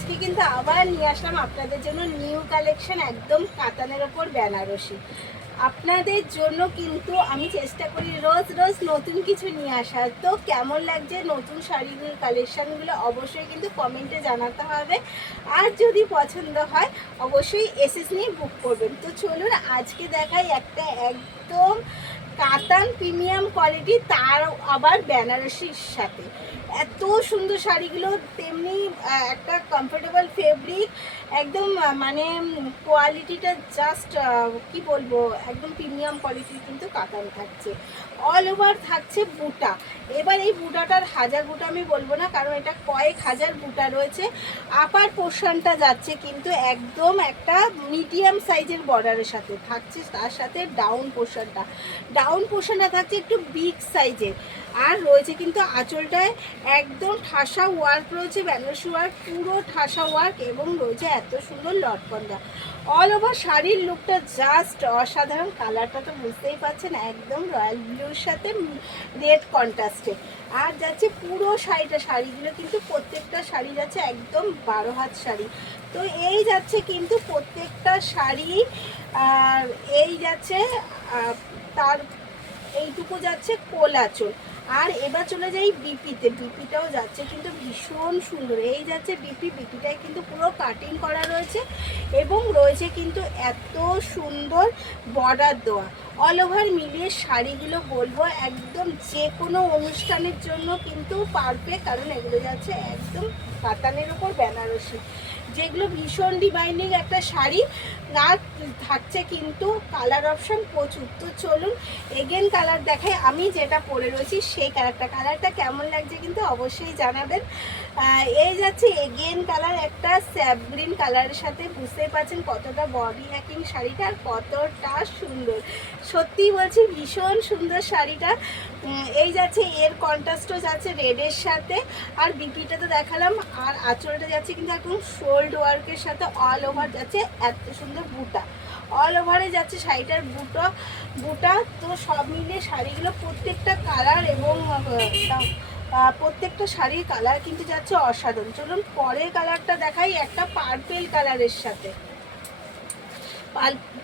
আজকে কিন্তু আবার নিয়ে আসলাম আপনাদের জন্য নিউ কালেকশন, একদম কাতানের ওপর বেনারসি। আপনাদের জন্য কিন্তু আমি চেষ্টা করি রোজ রোজ নতুন কিছু নিয়ে আসার। তো কেমন লাগছে নতুন শাড়ির কালেকশানগুলো অবশ্যই কিন্তু কমেন্টে জানাতে হবে। আর যদি পছন্দ হয় অবশ্যই এসএস নিয়ে বুক করবেন। তো চলুন আজকে দেখাই একটা একদম কাতান প্রিমিয়াম কোয়ালিটি, তার আবার বেনারসির সাথে। এত সুন্দর শাড়িগুলো, তেমনি একটা কমফোর্টেবল ফেব্রিক, একদম মানে কোয়ালিটিটা জাস্ট কি বলবো, একদম প্রিমিয়াম কোয়ালিটির কিন্তু কাতান থাকছে। অল ওভার থাকছে বুটা। এবার এই বুটাটার হাজার বুটা আমি বলবো না, কারণ এটা কয়েক হাজার বুটা রয়েছে। আপার পোর্শনটা যাচ্ছে কিন্তু একদম একটা মিডিয়াম সাইজের বর্ডারের সাথে থাকছে, তার সাথে ডাউন পোর্শনটা থাকছে একটু বিগ সাইজের। আর রয়েছে কিন্তু আঁচলটায় একদম ঠাসা ওয়ার্ক রয়েছে, বেনারসি ওয়ার্ক, পুরো ঠাসা ওয়ার্ক, এবং রয়েছে এত সুন্দর লটকন্দা। অল ওভার শাড়ির লুকটা জাস্ট অসাধারণ। কালারটা তো বুঝতেই পারছেন, একদম রয়্যাল ব্লুর সাথে রেড কন্ট্রাস্টে। আর যাচ্ছে পুরো শাড়িগুলো কিন্তু প্রত্যেকটা শাড়ি যাচ্ছে একদম 12 হাত শাড়ি। তো এই যাচ্ছে কিন্তু প্রত্যেকটা শাড়ি, আর এই যাচ্ছে তার এইটুকু যাচ্ছে কোল আঁচল। আর এবার চলে যাই বিপিটাও যাচ্ছে কিন্তু ভীষণ সুন্দর। এই যাচ্ছে বিপিটায় কিন্তু পুরো কাটিং করা রয়েছে, এবং রয়েছে কিন্তু এত সুন্দর বর্ডার দেওয়া। অল ওভার মিলিয়ে শাড়িগুলো বলবো একদম যে কোনো অনুষ্ঠানের জন্য কিন্তু পারফেক্ট, কারণ এগুলো যাচ্ছে একদম কাতানের ওপর বেনারসি, যেগুলো ভীষণ ডিমান্ডিং একটা শাড়ি। আর থাকছে কিন্তু কালার অপশান প্রচুর। তো চলুন এগেন কালার দেখাই। আমি যেটা পরে রয়েছি সেই কালারটা কেমন লাগছে কিন্তু অবশ্যই জানাবেন। এই যাচ্ছে এগেন কালার, একটা স্যাপ গ্রিন কালারের সাথে। বুঝতেই পারছেন কতটা বডি হ্যাকিং শাড়িটা, আর কতটা সুন্দর। সত্যি বলছি ভীষণ সুন্দর শাড়িটা। এই যাচ্ছে এর কন্ট্রাস্টও যাচ্ছে রেডের সাথে, আর বিপিটা তো দেখালাম। আর আঁচলটা যাচ্ছে কিন্তু একদম শোল্ড ওয়ার্কের সাথে, অল ওভার যাচ্ছে এত সুন্দর বুটা। অল ওভারে যাচ্ছে শাড়িটার বুটা। তো সব মিলিয়ে শাড়িগুলো প্রত্যেকটা কালার এবং প্রত্যেকটা শাড়ির কালার কিন্তু যাচ্ছে অসাধারণ। চলুন পরের কালারটা দেখাই, একটা পার্পেল কালারের সাথে।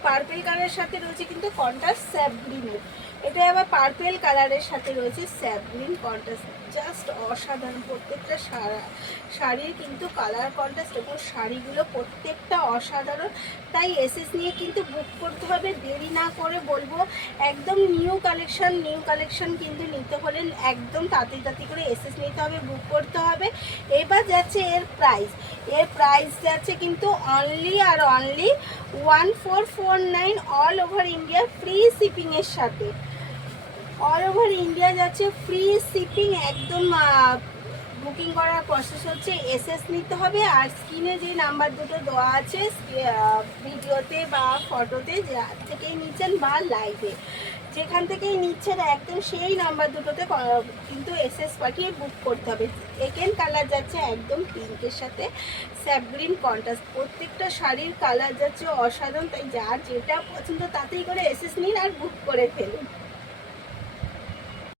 পার্পেল কালারের সাথে রয়েছে কিন্তু কন্ট্রাস্ট স্যাপ গ্রিনের। এটা আবার পার্পেল কালারের সাথে রয়েছে স্যাপ গ্রিন কন্ট্রাস্ট। জাস্ট অসাধারণ। প্রত্যেকটা শাড়ির কিন্তু কালার কন্ট্রাস্ট এবং শাড়িগুলো প্রত্যেকটা অসাধারণ। তাই এসএস নিয়ে কিন্তু বুক করতে হবে, দেরি না করে বলবো। একদম নিউ কালেকশন কিন্তু নিতে হলে একদম তাড়াতাড়ি করে এসএস নিতে হবে, বুক করতে হবে। এবার যাচ্ছে এর প্রাইস যাচ্ছে কিন্তু অনলি আর only 1449 all over India, free শিপিংয়ের সাথে। অল ওভার ইন্ডিয়া যাচ্ছে ফ্রি শিপিং। একদম বুকিং করার প্রসেস হচ্ছে এসএস নিতে হবে। আর স্ক্রিনে যে নাম্বার দুটো দেওয়া আছে ভিডিওতে বা ফটোতে, যার থেকেই নিচ্ছেন বা লাইভে যেখান থেকেই নিচ্ছেন, একদম সেই নাম্বার দুটোতে কিন্তু এসএস পাঠিয়ে বুক করতে হবে। এগেন কালার যাচ্ছে একদম পিঙ্কের সাথে স্যাপ গ্রিন কন্ট্রাস্ট। প্রত্যেকটা শাড়ির কালার যাচ্ছে অসাধারণ। তাই যার যেটা পছন্দ তাতেই করে এসএস নিন আর বুক করে ফেলুন।